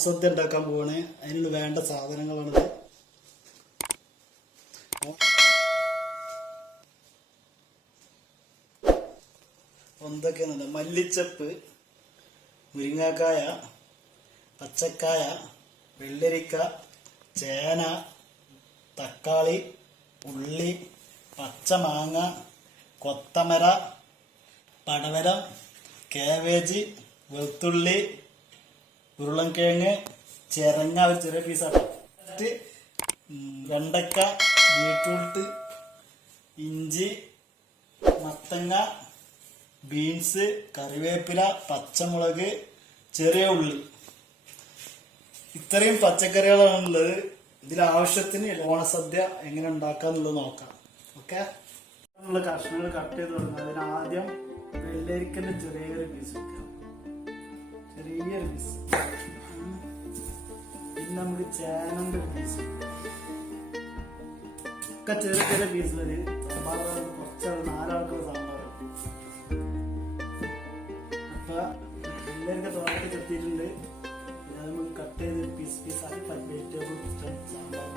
സദ്യ ഉണ്ടാക്കാൻ പോവാണ്. അതിനുള്ള വേണ്ട സാധനങ്ങളാണിത്. എന്തൊക്കെയാണെന്നല്ല, മല്ലിച്ചപ്പ്, മുരിങ്ങാക്കായ, പച്ചക്കായ, വെള്ളരിക്ക, ചേന, തക്കാളി, ഉള്ളി, പച്ചമാങ്ങ, കൊത്തമര, പടവലം, കാബേജ്, വെളുത്തുള്ളി, ഉരുളൻകിഴങ്ങ്, ചിരങ്ങ ഒരു ചെറിയ പീസാട്ട്, വെണ്ടക്ക, ബീട്രൂട്ട്, ഇഞ്ചി, മത്തങ്ങ, ബീൻസ്, കറിവേപ്പില, പച്ചമുളക്, ചെറിയ ഉള്ളി. ഇത്രയും പച്ചക്കറികളാണുള്ളത്. ഇതിലാവശ്യത്തിന് ഓണസദ്യ എങ്ങനെ ഉണ്ടാക്കാന്നുള്ളത് നോക്കാം. ഓക്കെ, നമ്മൾ കഷ്ണങ്ങൾ കട്ട് ചെയ്ത് തുടങ്ങും. അതിനാദ്യം വെള്ളരിക്കന്റെ ചെറിയൊരു പീസ് വെക്കാം, ചെറിയൊരു പീസ്. പിന്നെ നമുക്ക് ചേനന്റെ പീസ് ഒക്കെ ചെറിയ ചെറിയ പീസിലൊരു സാമ്പാർ, കുറച്ച് 4 ആൾക്കുള്ള സാമ്പാർ. അപ്പൊ വെള്ളരിക്ക തോരക്ക് ചെത്തിയിട്ടുണ്ട്. നമുക്ക് കട്ട് ചെയ്ത് പീസ് പീസാക്കി വെജിറ്റബിൾ സാമ്പാർ.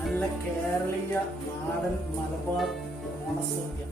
നല്ല കേരളീയ നാടൻ മലബാർ ഓണസദ്യ.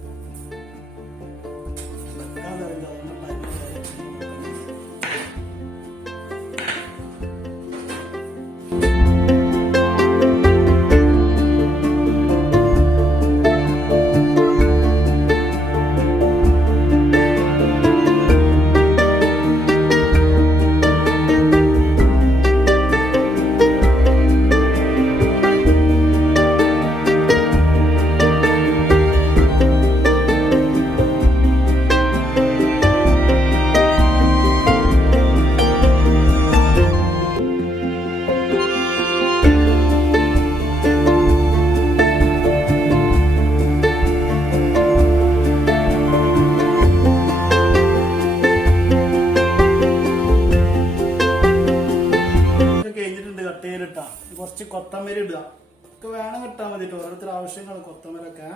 കുറച്ച് കൊത്തമര ഇടുക. ഒക്കെ വേണം കിട്ടാൻ മതി. ഓരോരുത്തർ ആവശ്യങ്ങൾ കൊത്തമരൊക്കെ.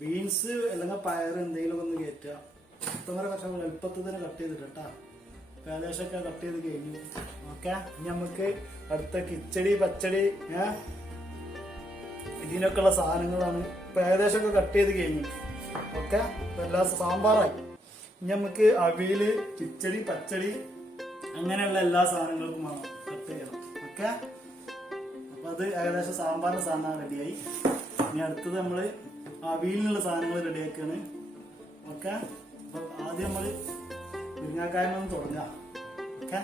ബീൻസ് അല്ലെങ്കിൽ പയർ എന്തെങ്കിലും ഒന്ന് കയറ്റുക. കൊത്തമര കുറച്ച് എളുപ്പത്തിൽ തന്നെ കട്ട് ചെയ്തിട്ട് കേട്ടാ. ഏകദേശമൊക്കെ കട്ട് ചെയ്ത് കഴിഞ്ഞു. ഓക്കെ, ഇനി നമുക്ക് അടുത്ത കിച്ചടി പച്ചടി ഇതിനൊക്കെയുള്ള സാധനങ്ങളാണ്. ഇപ്പൊ ഏകദേശമൊക്കെ കട്ട് ചെയ്ത് കഴിഞ്ഞു. ഓക്കെ, എല്ലാ സാമ്പാറായി. ഇനി നമുക്ക് അവിയല്, കിച്ചടി, പച്ചടി അങ്ങനെയുള്ള എല്ലാ സാധനങ്ങൾക്കും വേണം കട്ട് ചെയ്യണം. ഓക്കെ, അപ്പൊ അത് ഏകദേശം സാമ്പാറിന്റെ സാധനം റെഡിയായി. ഇനി അടുത്തത് നമ്മള് അവിയലിനുള്ള സാധനങ്ങൾ റെഡിയാക്കാണ്. ഓക്കെ, അപ്പൊ ആദ്യം നമ്മള് മുരിങ്ങാക്കായ്മ തുടങ്ങാം. ഓക്കെ,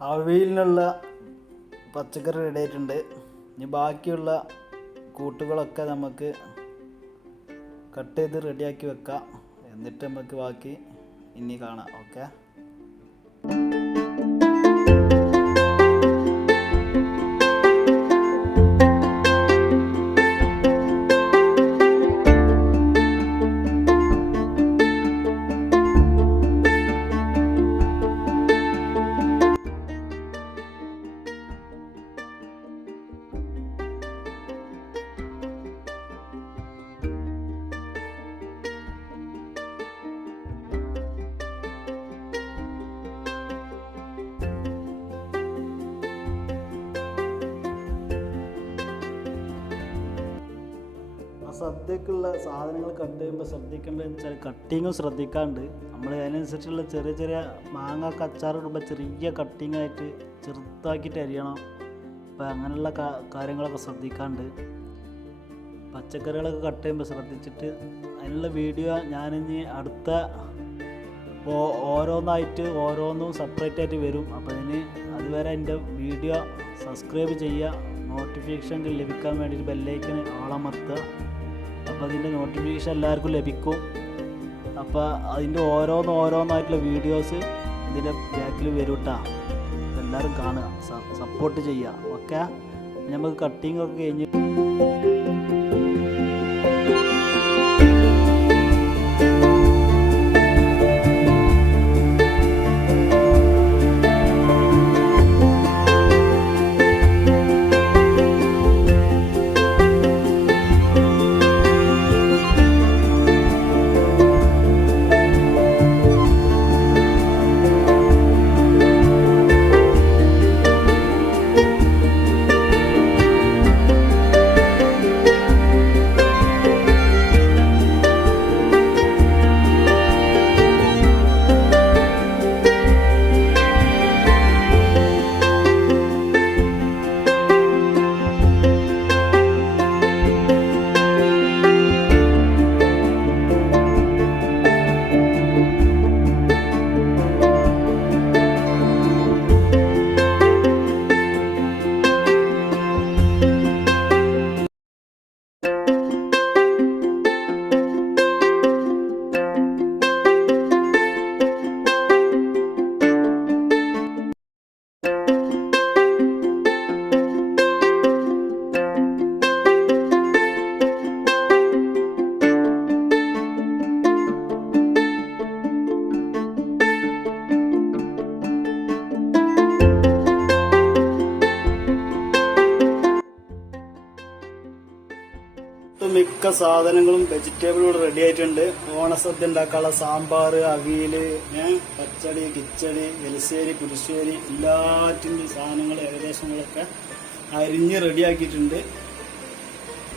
അവിയലിനുള്ള പച്ചക്കറി റെഡി ആയിട്ടുണ്ട്. ഇനി ബാക്കിയുള്ള കൂട്ടുകളൊക്കെ നമുക്ക് കട്ട് ചെയ്ത് റെഡിയാക്കി വെക്കാം. എന്നിട്ട് നമുക്ക് ബാക്കി ഇനി കാണാം. ഓക്കെ, സദ്യക്കുള്ള സാധനങ്ങൾ കട്ട് ചെയ്യുമ്പോൾ ശ്രദ്ധിക്കേണ്ടതെന്ന് വെച്ചാൽ കട്ടിങ്ങും ശ്രദ്ധിക്കാണ്ട്. നമ്മൾ അതിനനുസരിച്ചുള്ള ചെറിയ ചെറിയ മാങ്ങ അച്ചാറിടുമ്പോൾ ചെറിയ കട്ടിങ്ങായിട്ട് ചെറുതാക്കിയിട്ട് അരിയണം. അപ്പോൾ അങ്ങനെയുള്ള കാര്യങ്ങളൊക്കെ ശ്രദ്ധിക്കാണ്ട്. പച്ചക്കറികളൊക്കെ കട്ട് ചെയ്യുമ്പോൾ ശ്രദ്ധിച്ചിട്ട് അതിനുള്ള വീഡിയോ ഞാനിനി അടുത്ത ഓരോന്നും സെപ്പറേറ്റ് ആയിട്ട് വരും. അപ്പോൾ അതുവരെ എൻ്റെ വീഡിയോ സബ്സ്ക്രൈബ് ചെയ്യുക, നോട്ടിഫിക്കേഷൻ ലഭിക്കാൻ വേണ്ടിയിട്ട് ബെല്ലൈക്കന് ആളമർത്തുക. അപ്പോൾ അതിൻ്റെ നോട്ടിഫിക്കേഷൻ എല്ലാവർക്കും ലഭിക്കും. അപ്പോൾ അതിൻ്റെ ഓരോന്നായിട്ടുള്ള വീഡിയോസ് ഇതിൻ്റെ ബാക്കിൽ വരും കേട്ടോ. എല്ലാവരും കാണുക, സപ്പോർട്ട് ചെയ്യുക. ഓക്കെ, നമുക്ക് കട്ടിങ് ഒക്കെ കഴിഞ്ഞ് മിക്ക സാധനങ്ങളും വെജിറ്റബിളും റെഡി ആയിട്ടുണ്ട്. ഓണസദ്യ ഉണ്ടാക്കാനുള്ള സാമ്പാർ, അവിയല്, പച്ചടി, കിച്ചടി, എലിശ്ശേരി, പുളിശ്ശേരി എല്ലാറ്റിൻ്റെ സാധനങ്ങൾ ഏകദേശങ്ങളൊക്കെ അരിഞ്ഞ് റെഡിയാക്കിയിട്ടുണ്ട്.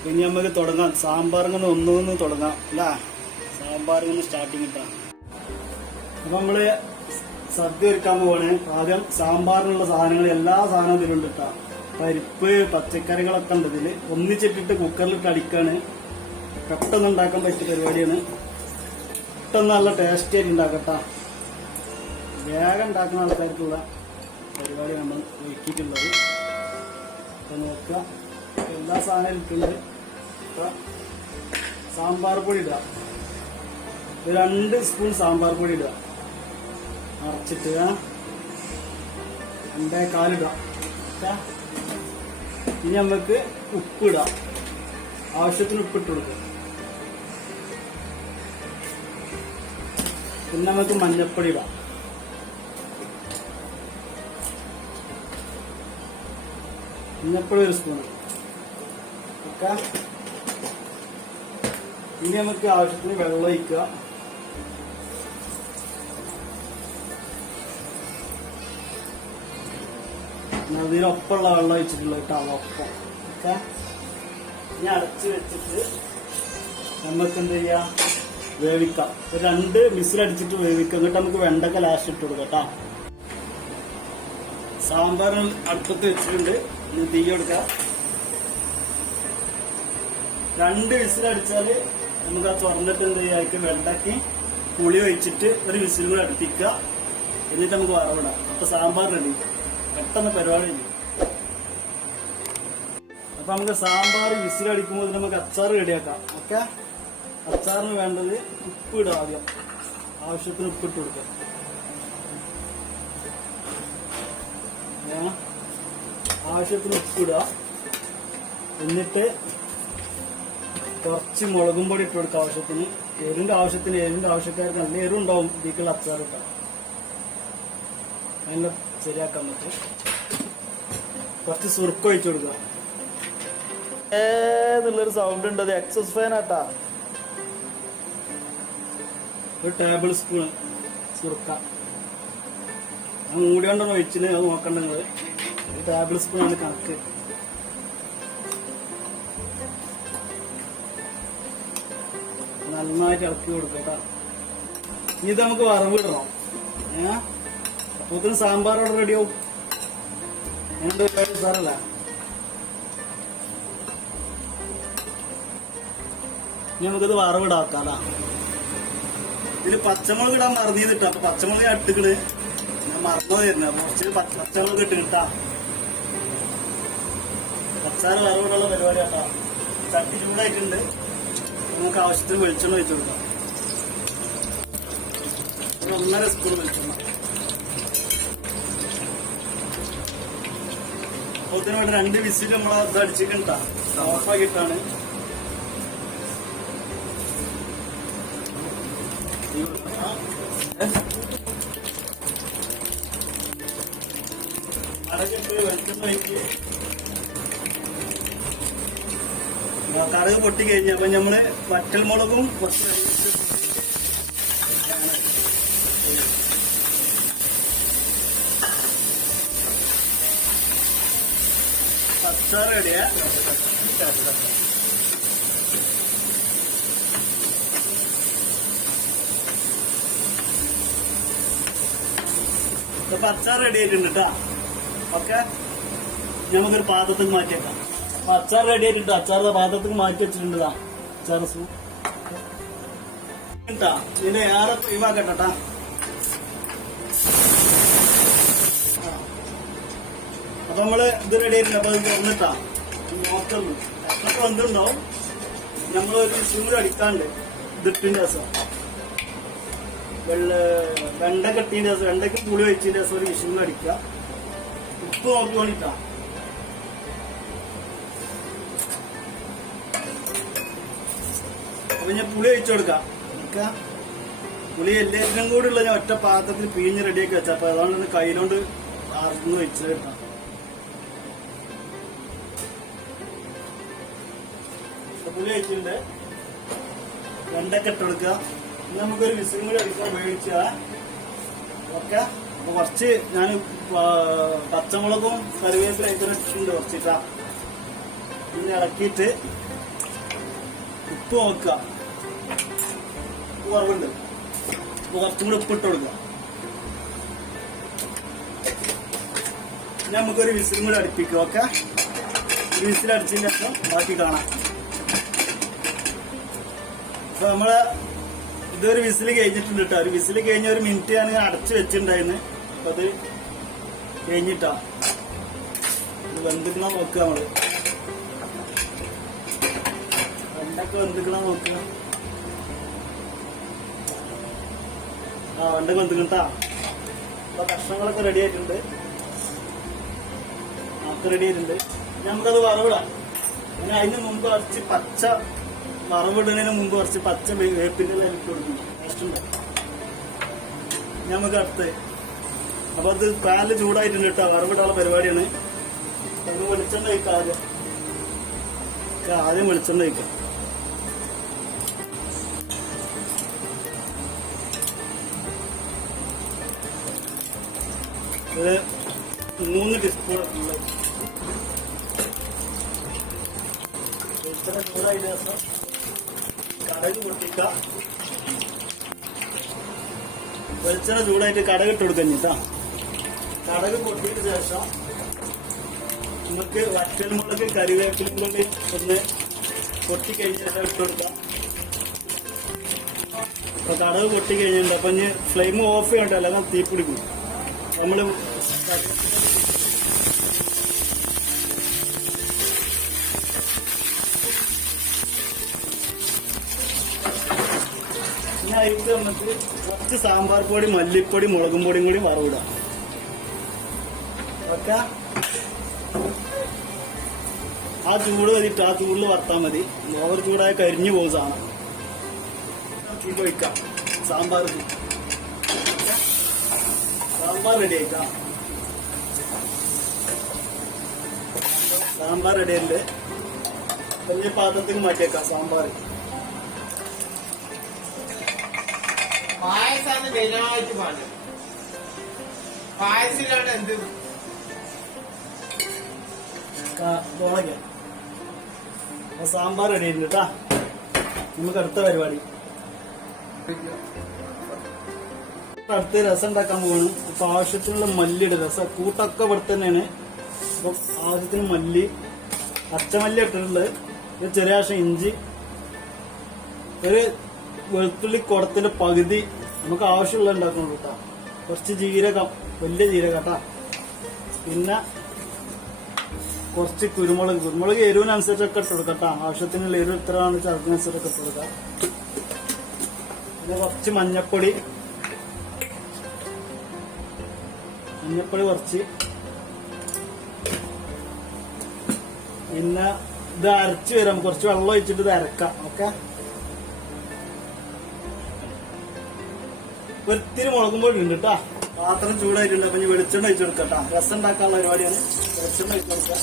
പിന്നെ നമുക്ക് തുടങ്ങാം. സാമ്പാറിങ്ങനെ ഒന്നൊന്ന് തുടങ്ങാം അല്ല, സാമ്പാറിങ്ങനെ സ്റ്റാർട്ടിങ് ഇട്ടാണ്. അപ്പൊ നമ്മള് സദ്യ ഒരുക്കാൻ പോവാണ്. ആദ്യം സാമ്പാറിനുള്ള സാധനങ്ങൾ എല്ലാ സാധനവും ഇതിലുണ്ട് കേട്ടോ. പരിപ്പ്, പച്ചക്കറികളൊക്കെ ഉണ്ട് ഇതില്. ഒന്നിച്ചിട്ടിട്ട് കുക്കറിലിട്ട് അടിക്കാണ്. പെട്ടെന്ന് ഉണ്ടാക്കാൻ പറ്റിയ പരിപാടിയാണ്. പെട്ടെന്ന് നല്ല ടേസ്റ്റി ആയിട്ട് ഉണ്ടാക്കട്ടാ. വേഗം ഉണ്ടാക്കുന്ന ആൾക്കാർക്കുള്ള പരിപാടി നമ്മൾ ഒരുക്കിയിട്ടുള്ളത്. അപ്പൊ നോക്കുക, എല്ലാ സാധനവും ഇട്ടുണ്ട്. സാമ്പാർ പൊടി ഇടുക, 2 സ്പൂൺ സാമ്പാർ പൊടി ഇടുക. അരച്ചിട്ട് 2.25 ഇടുക. ഇനി നമുക്ക് ഉപ്പിടാം. ആവശ്യത്തിന് ഉപ്പിട്ട് കൊടുക്കുക. പിന്നെ നമുക്ക് മഞ്ഞപ്പൊടി ഇടാം. മഞ്ഞപ്പൊടി 1 സ്പൂൺ. ഓക്കെ, ഇനി നമുക്ക് ആവശ്യത്തിന് വെള്ളം ഒഴിക്കുക. അതിനൊപ്പമുള്ള വെള്ളം ഒഴിച്ചിട്ടുള്ള കേട്ടോ, ഒപ്പം. ഓക്കെ, ഇനി അടച്ച് വെച്ചിട്ട് നമുക്ക് എന്ത് ചെയ്യാം, വേവിക്കാം. 2 വിസിലടിച്ചിട്ട് വേവിക്കാം. എന്നിട്ട് നമുക്ക് വെണ്ടക്ക ലാസ്റ്റ് ഇട്ട് കൊടുക്കാം കേട്ടോ. സാമ്പാർ അടുപ്പത്ത് വെച്ചിട്ടുണ്ട്. ഇനി തീ കൊടുക്കാം. 2 വിസിലടിച്ചാല് നമുക്ക് ആ തുറന്നിട്ട് എന്ത് ചെയ്യാം, വെണ്ടയ്ക്ക് പുളി ഒഴിച്ചിട്ട് 1 വിസിൽ കൂടെ അടുപ്പിക്കുക. എന്നിട്ട് നമുക്ക് വറവിടാം. അപ്പൊ സാമ്പാർ റെഡി. പെട്ടെന്ന് പരിപാടി ചെയ്യും. അപ്പൊ നമുക്ക് സാമ്പാർ വിസിലടിക്കുമ്പോൾ നമുക്ക് അച്ചാർ റെഡിയാക്കാം. ഓക്കെ, അച്ചാറിന് വേണ്ടത് ഉപ്പ് ഇടുക. ആദ്യം ആവശ്യത്തിന് ഉപ്പിട്ട് കൊടുക്കുക. ആവശ്യത്തിന് ഉപ്പിടുക. എന്നിട്ട് കുറച്ച് മുളകും പൊടി ഇട്ട് കൊടുക്കുക. ആവശ്യത്തിന് എരിവിന്റെ ആവശ്യക്കാർക്ക് നല്ല എരിവുണ്ടാവും ഇതിക്കുള്ള അച്ചാർ ഇട്ടാൽ. അതിനെ ശരിയാക്കാൻ പറ്റും. കുറച്ച് സുർക്ക ഒഴിച്ചു കൊടുക്കുക. ഏന്നുള്ളൊരു സൗണ്ട് ഉണ്ട്, അത് എക്സസ് ഫാൻ ആട്ടാ. 1 ടേബിൾ സ്പൂൺ സുർക്ക. മൂടിയോണ്ടോ ഒഴിച്ചിന്, അത് നോക്കണ്ട നിങ്ങള്. 1 ടേബിൾ സ്പൂൺ ആണ് കണക്ക്. നന്നായിട്ട് ഇളക്കി കൊടുക്കുക കേട്ടോ. ഇനി ഇത് നമുക്ക് വറവിടണം. അപ്പോഴത്തേനും സാമ്പാർ അവിടെ റെഡിയാവും. എന്ത് സാറല്ല ഇനി നമുക്കിത് വറവിടാക്കാം. ഇതില് പച്ചമുളക് ഇടാൻ മറന്നിട്ടാ. അപ്പൊ പച്ചമുളക് ഇട്ടുകള് ഞാൻ മറന്നു തരുന്നത്. അപ്പൊ കുറച്ച് പച്ചമുളക് ഇട്ട് കിട്ടാ. അച്ചാറ് വറവിടുള്ള പരിപാടി കേട്ടാ. ചട്ടി ചൂടായിട്ടുണ്ട്. നമുക്ക് ആവശ്യത്തിന് വെളിച്ചെണ്ണ ഒഴിച്ചു കൊടുക്കാം. 1.5 സ്പൂൺ വെളിച്ചെണ്ണ. അപ്പോൾ ഇവിടെ 2 വിസിൽ നമ്മൾ അത് അടിച്ചിട്ടാ ഓഫാക്കിയിട്ടാണ്. കടകിട്ട് വെളിച്ചെണ്ണ ഒഴിച്ച് കടക് പൊട്ടി കഴിഞ്ഞ അപ്പൊ നമ്മള് വറ്റൽമുളകും കുറച്ച് അച്ചാർ റെഡിയാ. ഇപ്പൊ അച്ചാർ റെഡി ആയിട്ടുണ്ട് കേട്ടാ. ഓക്കെ, നമുക്കൊരു പാത്രത്തിൽ മാറ്റിയേക്കാം. അപ്പൊ അച്ചാർ റെഡി ആയിട്ടുണ്ട്. അച്ചാറിന്റെ പാത്രത്തിൽ മാറ്റി വെച്ചിട്ടുണ്ട്. അച്ചാർ സൂട്ടാ. ഇതിന്റെ ഏറെ ഒഴിവാക്കട്ടാ. അപ്പൊ നമ്മള് ഇത് റെഡി ആയിട്ടുണ്ട്. അപ്പൊ ഇത് തുറന്നിട്ടാ നോക്കുന്നു എത്ര വന്നിട്ടുണ്ടാവും. നമ്മളൊരു വിസിൽ അടിക്കാണ്ട് ഇതിട്ടിന്റെ ദിവസം വെണ്ട കെട്ടിന്റെ ദിവസം വെണ്ടയ്ക്ക് പുളി വെച്ചതിന്റെ ദിവസം ഒരു വിസിൽ അടിക്കുക. ഉപ്പ് നോക്കി വേണ്ടിട്ടാ. അപ്പൊ ഞാൻ പുളി ഒഴിച്ചു കൊടുക്കാം. പുളി എല്ലാത്തിനും കൂടി ഉള്ള ഞാൻ ഒറ്റ പാത്രത്തിൽ പിഴിഞ്ഞ് റെഡിയാക്കി വെച്ചാ. അപ്പൊ അതുകൊണ്ട് കയ്യിലോണ്ട് ആർന്ന് വെച്ച് കിട്ടാം. പുളി വെച്ചിട്ടുണ്ട്. വെണ്ടൊക്കെ ഇട്ട് കൊടുക്കുക. നമുക്കൊരു വിസിലും കൂടി അടിക്കാൻ മേടിച്ചാ. ഓക്കെ, അപ്പൊ കുറച്ച് ഞാൻ പച്ചമുളകും കറിവേപ്പില ഇട്ടിട്ടുണ്ട് കുറച്ചിട്ടാ. പിന്നെ ഇളക്കിയിട്ട് ഉപ്പ് നോക്കുക. ഉപ്പ് കുറവുണ്ട്. അപ്പൊ കുറച്ചും കൂടി ഉപ്പിട്ട് കൊടുക്കുക. നമുക്കൊരു വിസിലും കൂടി അടുപ്പിക്കുക. ഓക്കെ, ഒരു വിസിൽ അടിച്ചതിന് ശേഷം ബാക്കി കാണാം. അപ്പൊ നമ്മള് ഇതൊരു വിസിൽ കഴിഞ്ഞിട്ടുണ്ട് കേട്ടോ. ഒരു വിസിൽ കഴിഞ്ഞ 1 മിനിറ്റ് ഞാൻ അടച്ചു വെച്ചിട്ടുണ്ടായിരുന്നു. അപ്പൊ അത് കഴിഞ്ഞിട്ടാ ഇത് വെന്തിക്കണ നോക്കുക. നമ്മള് വെണ്ടൊക്കെ വെന്തിക്കണ നോക്കുക. വെണ്ടൊക്കെ വെന്തിക്കണ്ടാ. അപ്പൊ കഷ്ണങ്ങളൊക്കെ റെഡി ആയിട്ടുണ്ട്. ഒക്കെ റെഡി ആയിട്ടുണ്ട്. നമുക്കത് വറവിടാം. പിന്നെ അതിന് മുമ്പ് കുറച്ച് പച്ച വറവിടുന്നതിന് മുമ്പ് കുറച്ച് പച്ച വേപ്പിന്റെ ഇല ഇട്ട് കൊടുക്കും. ടേസ്റ്റ് ഉണ്ട്. നമുക്ക് അടുത്ത് അപ്പൊ അത് പാല് ചൂടായിട്ടുണ്ട് കേട്ടോ. വറവിടാനുള്ള പരിപാടിയാണ്. അതിന് വെളിച്ചെണ്ണ കഴിക്കാം. ആദ്യം വെളിച്ചെണ്ണ കഴിക്കാം. ഇത് 3 ടീസ്പൂൺ വെളിച്ചെണ്ണ ചൂടായ ദിവസം കടക് പൊട്ടിക്ക. വെളിച്ചെണ്ണ ചൂടായിട്ട് കടക് ഇട്ട് കൊടുക്കഞ്ഞിട്ടാ. കടക് പൊട്ടിയിട്ട് ശേഷം നമുക്ക് വറ്റൽമുളക് കറിവേപ്പിലും കൂടി ഒന്ന് പൊട്ടിക്കഴിഞ്ഞ ശേഷം ഇട്ട് കൊടുക്കാം. അപ്പൊ കടക് പൊട്ടിക്കഴിഞ്ഞിട്ടുണ്ട്. അപ്പൊ ഇനി ഫ്ലെയിം ഓഫ് ചെയ്യണ്ട, അല്ലെങ്കിൽ തീ പിടിക്കും. നമ്മള് അതിൽ നമുക്ക് കുറച്ച് സാമ്പാർ പൊടി, മല്ലിപ്പൊടി, മുളകും പൊടിയും കൂടി വറവിടാം. ഓക്കെ, ആ ചൂട് മതിട്ട് ആ ചൂടിൽ വറുത്താൽ മതി. ഓവർ ചൂടായ കരിഞ്ഞു പോകും സാധനം. ഒഴിക്കാം. സാമ്പാർ റെഡി ആയിക്കാം. സാമ്പാർ റെഡി ഉണ്ട്. വലിയ പാത്രത്തിൽ മാറ്റിയേക്കാം സാമ്പാർ. പായസാണ് മെയിനായിട്ട് പാട്. പായസിലാണ് എന്ത് സാമ്പാർ റെഡി ആയിട്ടുണ്ട് കേട്ടാ. നമുക്ക് അടുത്ത പരിപാടി അടുത്ത് രസം ഉണ്ടാക്കാൻ പോവാണ്. അപ്പൊ ആവശ്യത്തിനുള്ള മല്ലിയുടെ രസം കൂട്ടൊക്കെ ഇവിടെ തന്നെയാണ്. അപ്പൊ ആവശ്യത്തിന് മല്ലി, പച്ചമല്ലി ഇട്ടിട്ടുള്ളത്, ചെറിയ ആവശ്യം ഇഞ്ചി, ഒരു വെളുത്തുള്ളി കുടത്തിന്റെ പകുതി നമുക്ക് ആവശ്യമുള്ള ഉണ്ടാക്കണം കേട്ടോ. കുറച്ച് ജീരകം, വലിയ ജീരകം കേട്ടാ. പിന്നെ കുറച്ച് കുരുമുളക് എരിവിനനുസരിച്ചൊക്കെ ഇട്ട് കൊടുക്കട്ടാ. ആവശ്യത്തിനുള്ള എരിവ് ഇത്രയാണ് അതിനനുസരിച്ചൊക്കെ ഇട്ട് കൊടുക്കാം. പിന്നെ കുറച്ച് മഞ്ഞപ്പൊടി കുറച്ച്. പിന്നെ ഇത് അരച്ച് വരാം. കുറച്ച് വെള്ളം ഒഴിച്ചിട്ട് ഇത് അരക്കാം. ഓക്കെ. ഒത്തിരി മുളകും പൊടി ഉണ്ട് കേട്ടാ. പാത്രം ചൂടായിട്ടുണ്ട്. അപ്പൊ ഇനി വെളിച്ചെണ്ണ ഒഴിച്ചു കൊടുക്കട്ടാ. രസം ഉണ്ടാക്കാനുള്ള പരിപാടിയാണ്. വെളിച്ചെണ്ണ ഒഴിച്ചു കൊടുക്കാം.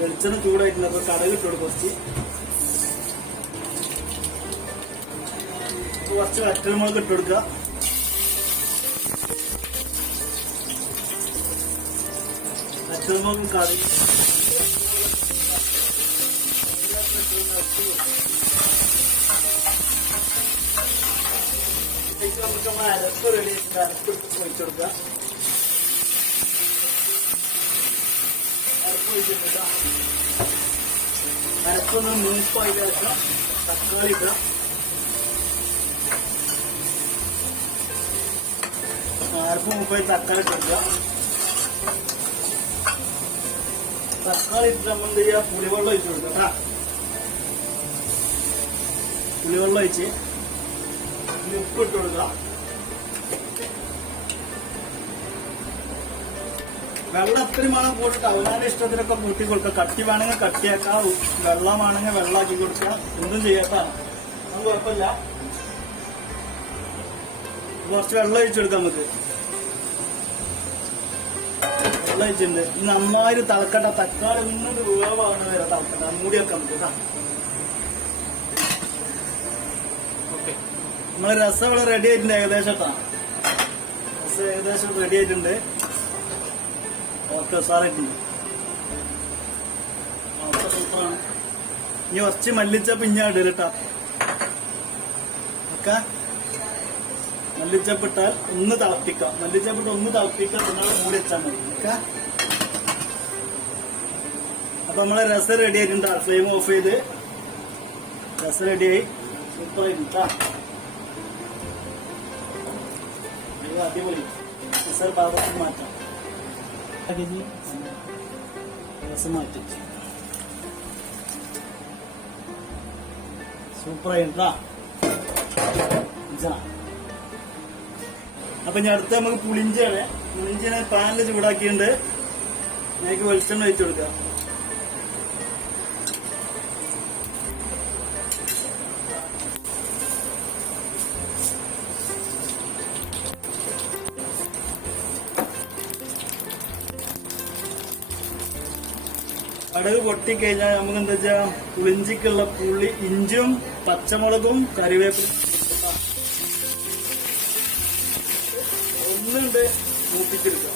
വെളിച്ചെണ്ണ ചൂടായിട്ടുണ്ട്. അപ്പൊ കടുക് ഇട്ട് കൊടുക്കും. കുറച്ച് വറ്റൽമുളക് ഇട്ട് കൊടുക്കുക. വറ്റൽമുളകും കടുക് നമുക്ക് നമ്മൾ അരപ്പ് റെഡി ആയിട്ട് അരപ്പ് ഒഴിച്ചു കൊടുക്കുക. അരപ്പ് ഒഴിച്ചിട്ട് അരപ്പൊന്ന് മൂപ്പായി ശേഷം തക്കാളി ഇടുക. അരപ്പ് മൂപ്പായി തക്കാളി ഇട്ടുക. തക്കാളി ഇട്ട് നമ്മൾ എന്ത് ചെയ്യുക, പുളിവെള്ളം ഒഴിച്ചു കൊടുക്കുക. പുളിവെള്ളം ഒഴിച്ച് ഉപ്പ് ഇട്ട് കൊടുക്കുക. വെള്ളം എത്രയും വേണം കൂട്ടിട്ട് അവനാന്റെ ഇഷ്ടത്തിനൊക്കെ കൂട്ടി കൊടുക്കുക. കട്ടി വേണമെങ്കിൽ കട്ടിയാക്കാം, വെള്ളമാണെങ്കിൽ വെള്ളമാക്കി കൊടുക്കുക. എന്തും ചെയ്യാത്താണ്, അത് കുഴപ്പമില്ല. കുറച്ച് വെള്ളം ഒഴിച്ചു കൊടുക്കാം. നമുക്ക് വെള്ളം ഒഴിച്ചിട്ടുണ്ട്. നന്നായി തിളക്കട്ടെ. തക്കാളി ഒന്നും വേവാണ് വരെ തിളക്കട്ടെ. മൂടി വെക്കാം നമുക്ക് കേട്ടോ. ഓക്കെ, നമ്മളെ രസം ഇവിടെ റെഡി ആയിട്ടുണ്ട് ഏകദേശം കേട്ടോ. രസം ഏകദേശം റെഡി ആയിട്ടുണ്ട്. ഓക്കെ, സാറായിട്ടുണ്ട്. സൂപ്പറാണ്. ഇനി കുറച്ച് മല്ലിച്ചപ്പ് ഇഞ്ഞ ഇടല് കേട്ടോ. ഓക്കെ, മല്ലിച്ചപ്പ് ഇട്ടാൽ ഒന്ന് തിളപ്പിക്കാം. മല്ലിച്ചപ്പിട്ട് ഒന്ന് തിളപ്പിക്കാം. നിങ്ങൾ മൂടി വെച്ചാൽ മതി. ഓക്കെ, അപ്പൊ നമ്മളെ രസം റെഡി ആയിട്ടുണ്ട്. ഫ്ലെയിം ഓഫ് ചെയ്ത് രസം റെഡിയായി. സൂപ്പറായിട്ടുണ്ട്. അടിപൊളി. രസം പാകത്തിന് മാറ്റാം. രസം മാറ്റി. സൂപ്പറായിട്ടാ. അപ്പൊ ഞാൻ അടുത്ത നമുക്ക് പുളിഞ്ചിയാണ്. പുളിഞ്ചിനെ പാനിൽ ചൂടാക്കിയിട്ടുണ്ട്. അതിലേക്ക് വെളിച്ചെണ്ണ ഒഴിച്ചു കൊടുക്കാം. കടുക് പൊട്ടിക്കഴിഞ്ഞാൽ നമുക്ക് എന്താ വെച്ചാ പുളിഞ്ചിക്കുള്ള പുളി, ഇഞ്ചും പച്ചമുളകും കറിവേപ്പിലും ഒന്നുണ്ട് മൂപ്പിച്ചെടുക്കുക.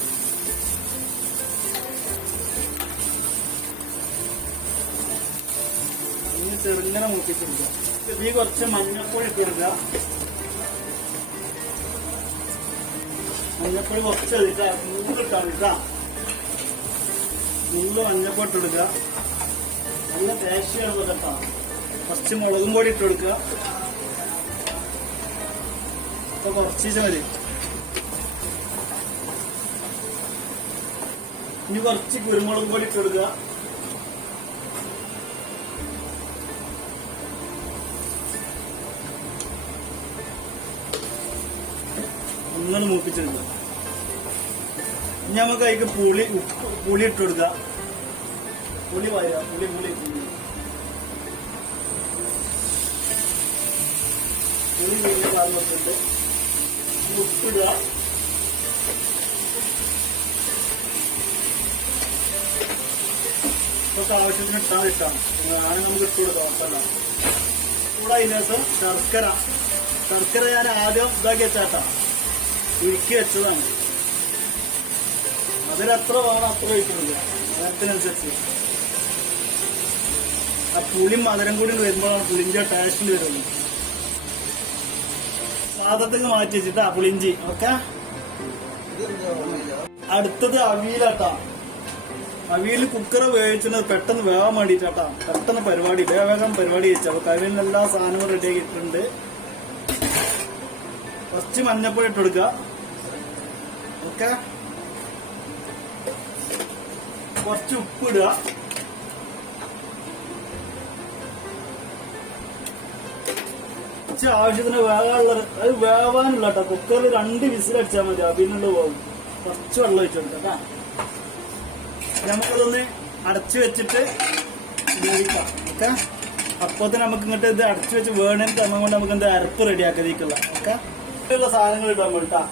ഇനി ചെറുങ്ങനെ മൂപ്പിച്ചെടുക്കുക. ഈ കുറച്ച് മഞ്ഞപ്പൊടി ഇട്ടെടുക്കുക. മഞ്ഞപ്പൊടി കുറച്ച് എടുക്കുക. മൂന്നിട്ടാ നുള്ളു മഞ്ഞപ്പൊടി ഇട്ടെടുക്കുക. നല്ല ടേസ്റ്റിയാണ് കേട്ടോ. കുറച്ച് മുളകും പൊടി ഇട്ട് കൊടുക്കുക. അപ്പൊ കുറച്ച് മതി. ഇനി കുറച്ച് കുരുമുളക് പൊടി ഇട്ട് കൊടുക്കുക. ഒന്നും മൂപ്പിച്ചെടുക്കുക. ഇനി നമുക്ക് അതിക്ക് പുളി ഇട്ട് കൊടുക്കുക. പുളി വായ പുളി വീണ്ടും കാർന്നിട്ടുണ്ട്. ഉപ്പിടുക. ഇതൊക്കെ ആവശ്യത്തിന് ഇട്ടാണ് നമുക്ക് ഇട്ട് കൊടുക്കാം. കുഴപ്പമില്ല. കൂടെ അതിന് ശേഷം ശർക്കര ഞാൻ ആദ്യം ഇതാക്കി വെച്ചാട്ടാ, ഉരുക്കി വെച്ചതാണ്. അതിലെത്ര വേണം അത്ര ഒഴിക്കുന്നില്ല, നേരത്തിനനുസരിച്ച്. ആ പുളിയും മധുരം കൂടി വരുമ്പോഴാണ് പുളിഞ്ചി ടേസ്റ്റിൽ വരുന്നത്. പാത്രത്തേക്ക് മാറ്റി വെച്ചിട്ടാ പുളിഞ്ചി. ഓക്കെ, അടുത്തത് അവിയലാട്ടാ. അവിയൽ കുക്കർ വേവിച്ചത് പെട്ടെന്ന് വേവാൻ വേണ്ടിട്ടാ. പെട്ടെന്ന് വേഗം പരിപാടി വെച്ചു. അപ്പൊ അവിയലിന് എല്ലാ സാധനവും റെഡി ആക്കിയിട്ടുണ്ട്. കുറച്ച് മഞ്ഞപ്പൊടി ഇട്ട് കൊടുക്കുക. ഓക്കെ, കുറച്ച് ഉപ്പ് ഇടുക. ആവശ്യത്തിന് വേകാനുള്ള അത് വേവാനുള്ള കേട്ടോ. കുക്കറിൽ 2 വിസിലടിച്ചാൽ മതി, അവിയലിനുള്ള പോകും. കുറച്ച് വെള്ളം ഒഴിച്ചു കൊടുക്കാം. നമുക്കതൊന്ന് അടച്ചു വെച്ചിട്ട് വേവിക്കാം. ഓക്കെ, അപ്പോൾ തന്നെ നമുക്ക് ഇങ്ങോട്ട് ഇത് അടച്ചു വെച്ച് വേണേൽ തമ്മ കൊണ്ട് നമുക്ക് എന്ത് അരപ്പ് റെഡിയാക്കിയിരിക്കില്ല. ഓക്കെ, ഉള്ള സാധനങ്ങൾ ഇടാൻ വേണ്ടിട്ടാ.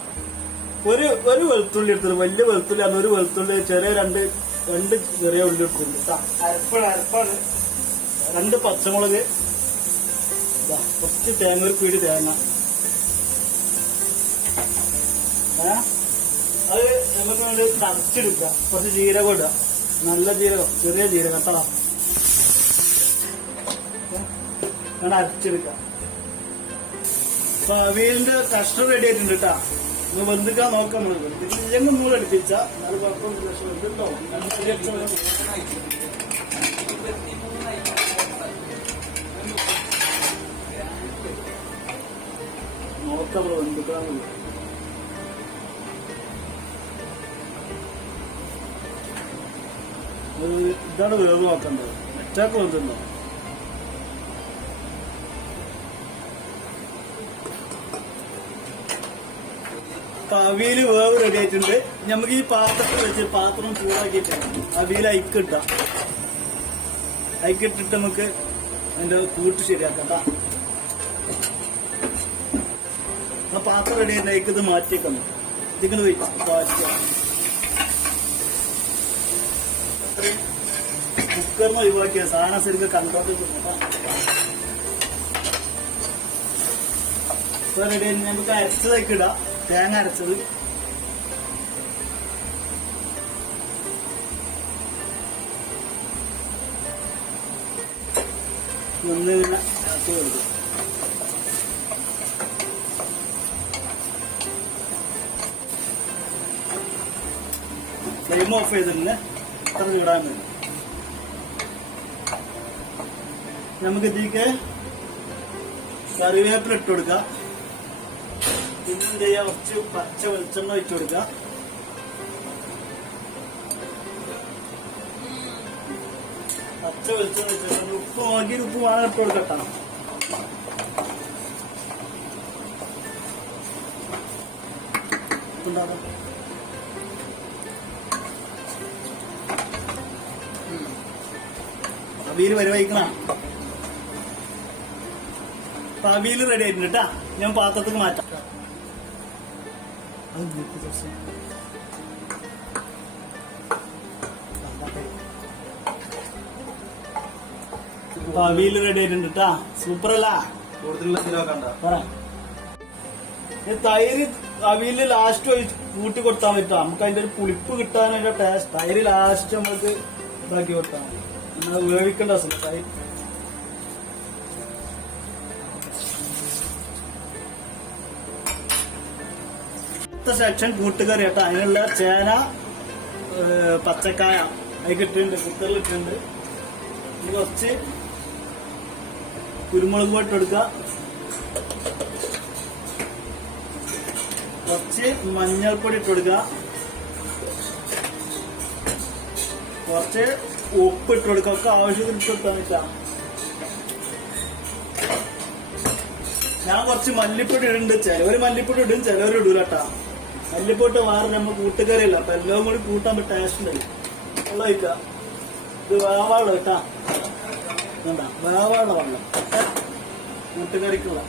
ഒരു വെളുത്തുള്ളി എടുത്തത്, വലിയ വെളുത്തുള്ളി ആണ്. ഒരു വെളുത്തുള്ളി, ചെറിയ രണ്ട് ചെറിയ ഉള്ളി എടുത്തിട്ടുണ്ട് കേട്ടോ. അരപ്പാണ്. 2 പച്ചമുളക്, കുറച്ച് തേങ്ങ, ഒരു പീടി തേങ്ങ. അത് നമുക്ക് വേണ്ടി അരച്ചെടുക്കുക. കുറച്ച് ജീരകം ഇടുക, നല്ല ജീരകം, ചെറിയ ജീരകം കേട്ടോ. ഞാൻ അരച്ചെടുക്കുക. അപ്പൊ അവിയലിന്റെ കഷ്ണം റെഡി ആയിട്ടുണ്ട് കേട്ടാ. ഒന്ന് വെന്തിക്കാൻ നോക്കാം. നമ്മൾ വെന്തില്ലെങ്കിൽ 100 അടുപ്പിച്ച എന്നാലും കുഴപ്പമൊന്നുമില്ല. പക്ഷെ വെന്തിട്ടോ നോക്കാം. നമ്മൾ വെന്തിക്കാൻ ഇതാണ് വേവ് നോക്കേണ്ടത്. മറ്റൊക്കെ വെന്തുണ്ടോ? അവിയല് വേവ് റെഡി ആയിട്ടുണ്ട്. നമുക്ക് ഈ പാത്രത്തിൽ വെച്ച് പാത്രം ചൂടാക്കിയിട്ട് അവിയൽ അയക്കിട്ടാം. അയക്കിട്ടിട്ട് നമുക്ക് അതിന്റെ കൂട്ട് ശരിയാക്കാം. ആ പാത്രം റെഡി ആയിട്ട് അയക്കത് മാറ്റിയേക്കാം. ഇതിങ്ങനെ കുക്കറിന് ഒഴിവാക്കിയ സാധനം ശരിക്കും കണ്ടോട്ട് റെഡി. നമുക്ക് അരച്ചതൊക്കെ ഇടാം. തേങ്ങ അരച്ചത്, ഒന്ന് പിന്നെ ഇറക്കി കൊടുക്കും. ഫ്ലെയിം ഓഫ് ചെയ്തിട്ടുണ്ട്. അത്ര ഇടാൻ വേണ്ടി നമുക്ക് ഇതിലേക്ക് കറിവേപ്പില ഇട്ട് കൊടുക്കാം. പിന്നെ എന്ത് ചെയ്യാ, കുറച്ച് പച്ച വെളിച്ചെണ്ണ ഒഴിച്ചു കൊടുക്കുക. പച്ച വെളിച്ചെണ്ണ വെച്ചിട്ട് ഉപ്പ് നോക്കി ഉപ്പ് വേണം ഇട്ട് കൊടുക്കട്ടോ. അവിയൽ പരിവഹിക്കണ. അപ്പൊ അവിയൽ റെഡി ആയിട്ടുണ്ട് കേട്ടാ. ഞാൻ പാത്രത്തിൽ മാറ്റാം. അവിയൽ റെഡി ആയിട്ടുണ്ട് കേട്ടാ. സൂപ്പർ അല്ല? തൈര് അവിയല് ലാസ്റ്റ് കൂട്ടി കൊടുത്താൽ പറ്റാ. നമുക്ക് അതിന്റെ ഒരു പുളിപ്പ് കിട്ടാനൊരു ടേസ്റ്റ്. തൈര് ലാസ്റ്റ് നമുക്ക് ഇതാക്കി കൊടുത്താൽ മതി. നമ്മൾ വേവിക്കേണ്ട തൈര്. സെക്ഷൻ കൂട്ടുകറി കേട്ടോ. അതിനുള്ള ചേന, പച്ചക്കായ അതിൽ ഇട്ടിട്ടുണ്ട്, കുക്കറിലിട്ടുണ്ട്. കുറച്ച് കുരുമുളക് പൊടി എടുക്കുക, കുറച്ച് മഞ്ഞൾപ്പൊടി ഇട്ട് കൊടുക്കുക, കുറച്ച് ഉപ്പ് ഇട്ട് കൊടുക്കുക. ഒക്കെ ആവശ്യത്തിന് ഇട്ട് കൊടുക്കാൻ പറ്റാ. ഞാൻ കുറച്ച് മല്ലിപ്പൊടി ഇടുന്നുണ്ട്. ചിലവര് മല്ലിപ്പൊടി ഇടും, ചിലവര് ഇടൂല കേട്ടാ. മല്ലിപ്പൊട്ട് വേറെ നമ്മൾ കൂട്ടുകറിയല്ല. അപ്പൊ എല്ലാം കൂടി കൂട്ടാൻ ടേസ്റ്റ് ഉണ്ട്. വെള്ളം ഒഴിക്കുക. ഇത് വേവാള് കേട്ടാ. വേവാള വെള്ളം കൂട്ടുകറിക്കുള്ള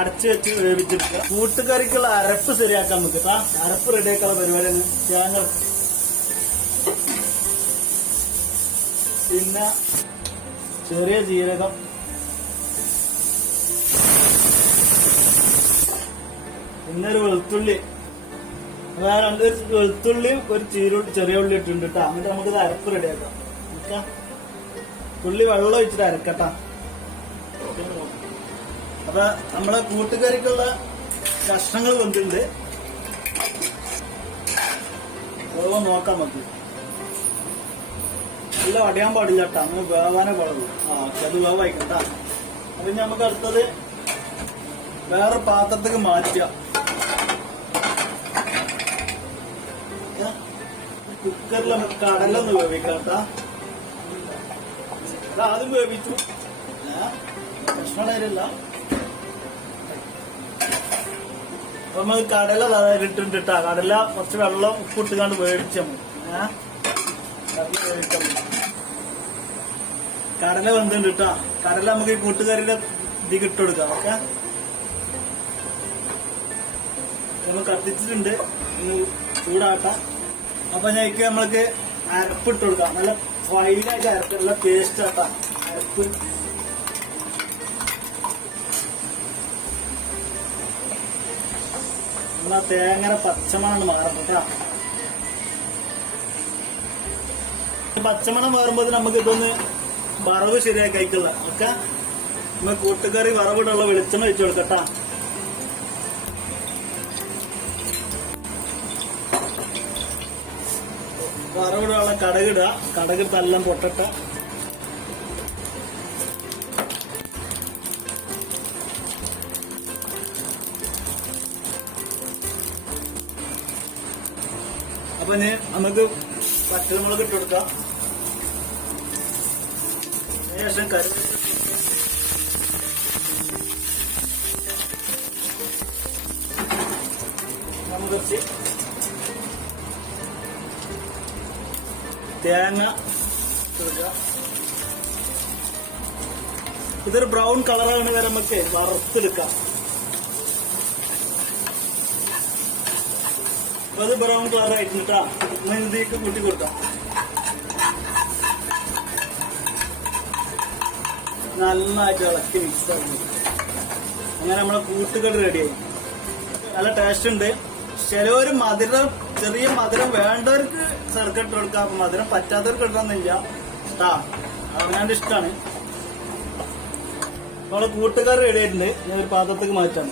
അടച്ചു വെച്ച് വേവിച്ചെടുക്കുക. കൂട്ടുകറിക്കുള്ള അരപ്പ് ശരിയാക്കാൻ നമുക്ക് കേട്ടാ. അരപ്പ് റെഡിയാക്കാനുള്ള പരിപാടിയാണ്. തേങ്ങ, പിന്നെ ചെറിയ ജീരകം, പിന്നെ ഒരു വെളുത്തുള്ളി, വേറെ 2 വെളുത്തുള്ളിയും ഒരു ചെറിയ ഉള്ളി ഇട്ടുണ്ട് കേട്ടോ. എന്നിട്ട് നമുക്കിത് അരപ്പ് റെഡിയാക്കാം. ഉള്ളി വെള്ളം ഒഴിച്ചിട്ട് അരക്കട്ടാ. അപ്പൊ നമ്മളെ കൂട്ടുകറിക്കുള്ള കഷ്ണങ്ങൾ വന്നിട്ടുണ്ട്. വേവ് നോക്കാം നമുക്ക്. നല്ല അടയാൻ പാടില്ല കേട്ടോ, അങ്ങനെ വേവാനേ പാടുള്ളൂ. അത് വേവായിക്കട്ടാ. അപ്പൊ ഇനി നമുക്ക് അടുത്തത് വേറെ പാത്രത്തേക്ക് മാറ്റുക. കുക്കറിൽ നമുക്ക് കടലൊന്ന് വേവിക്കാട്ടാ. ആദ്യം വേവിച്ചു, പ്രശ്നമില്ല. അപ്പൊ നമുക്ക് കടല ഇട്ടിട്ടാ, കടല കുറച്ച് വെള്ളം ഉപ്പിട്ടുകാണ്ട് വേവിച്ച കടല വെന്തുണ്ട് കേട്ടാ. കടല നമുക്ക് ഈ കൂട്ടുകറിയുടെ ഇതിക്ക് ഇട്ട് കൊടുക്കാം. ഓക്കെ, നമ്മൾ കത്തിച്ചിട്ടുണ്ട്, ചൂടാട്ടാ. അപ്പൊ ഞങ്ങൾക്ക് നമ്മൾക്ക് അരപ്പിട്ട് കൊടുക്കാം. നല്ല ഫൈനായിട്ട് അരപ്പ്, നല്ല ടേസ്റ്റ് ആട്ടാ അരപ്പ്. എന്നാ തേങ്ങ പച്ചമണം മാറും കേട്ടാ. പച്ചമണം മാറുമ്പോൾ നമുക്ക് ഇതൊന്ന് വറവ് ശരിയാക്കി കഴിക്കില്ല. ഓക്കെ, നമ്മൾ കൂട്ടുകറി വറവിടുള്ള വെളിച്ചെണ്ണ വെച്ച് കൊടുക്കട്ടാ. വറവിടുള്ള കടകിടുക. കടകിട്ട് എല്ലാം പൊട്ടട്ടെ. അപ്പൊ നമുക്ക് പച്ചമുളക് ഇട്ട് കൊടുക്കാം. ശേഷം കരുവേപ്പില, നമുക്ക് തേങ്ങ ഇടുക. ഇതൊരു ബ്രൗൺ കളറാണ് വരെ നമുക്ക് വറുത്തെടുക്കാം. അത് ബ്രൗൺ കളർ ആയിട്ടാ ഇതിലേക്ക് കൂട്ടി കൊടുക്കാം. നന്നായിട്ട് ഇളക്കി മിക്സ് ആക്കി. അങ്ങനെ നമ്മളെ കൂട്ടുകറി റെഡിയായി. നല്ല ടേസ്റ്റ് ഉണ്ട്. ചിലവര് മധുരം, ചെറിയ മധുരം വേണ്ടവർക്ക് ശർക്കര ഇട്ട് കൊടുക്കാം. അപ്പൊ മധുരം പറ്റാത്തവർക്ക് ഇടണമെന്നില്ല കേട്ടാ, അവനാന്റെ ഇഷ്ടമാണ്. നമ്മളെ കൂട്ടുകറി റെഡി ആയിട്ടുണ്ട്. ഞാൻ ഒരു പാത്രത്തേക്ക് മാറ്റാം.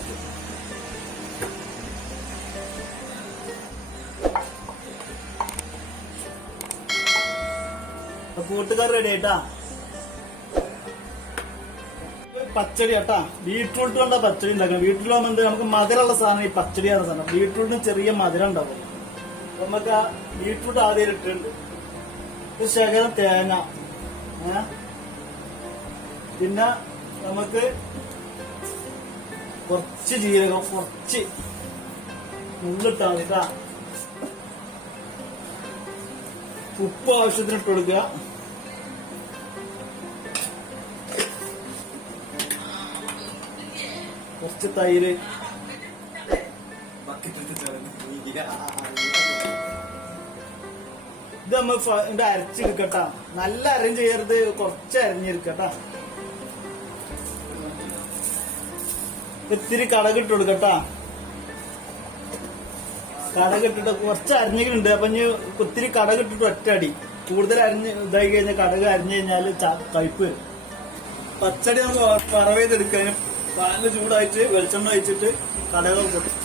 കൂട്ടുകറി റെഡി ആയിട്ടാ. പച്ചടി കേട്ടാ, ബീട്രൂട്ട് കൊണ്ടാ പച്ചടി ഉണ്ടാക്കണം. ബീട്രൂട്ട് എന്ത് നമുക്ക് മധുരമുള്ള സാധനം ഈ പച്ചടിയാണ് സാധനം. ബീട്രൂട്ടിന് ചെറിയ മധുരം ഉണ്ടാവും. നമുക്ക് ആ ബീട്രൂട്ട് ആദ്യം ഇട്ടിട്ടുണ്ട്. ഒരു ശകലം തേങ്ങ, പിന്നെ നമുക്ക് കുറച്ച് ജീരകം, കുറച്ച് ഉള്ളിട്ടാ മതി കേട്ടാ. ഉപ്പ് ആവശ്യത്തിന് ഇട്ട് കൊടുക്കുക. കുറച്ച് തൈര്, ഇത് നമ്മൾ അരച്ചെടുക്കട്ടാ. നല്ല അരഞ്ഞ് ചെയ്യരുത്, കുറച്ച് അരഞ്ഞെടുക്കട്ടാ. ഇത്തിരി കടകിട്ട് കൊടുക്കട്ടാ. കടകിട്ടിട്ട് കുറച്ച് അരിഞ്ഞിട്ടുണ്ട്. അപ്പൊ ഇനി ഒത്തിരി കടകിട്ടിട്ട് ഒറ്റടി. കൂടുതൽ അരിഞ്ഞ് ഇതായി കഴിഞ്ഞാൽ കടക് അരിഞ്ഞു കഴിഞ്ഞാല് കയ്പ്. പച്ചടി നമുക്ക് വറവ് ചെയ്തെടുക്കാൻ പാനില് ചൂടായിട്ട് വെളിച്ചെണ്ണ ഒഴിച്ചിട്ട് കടകൾ പൊട്ടും.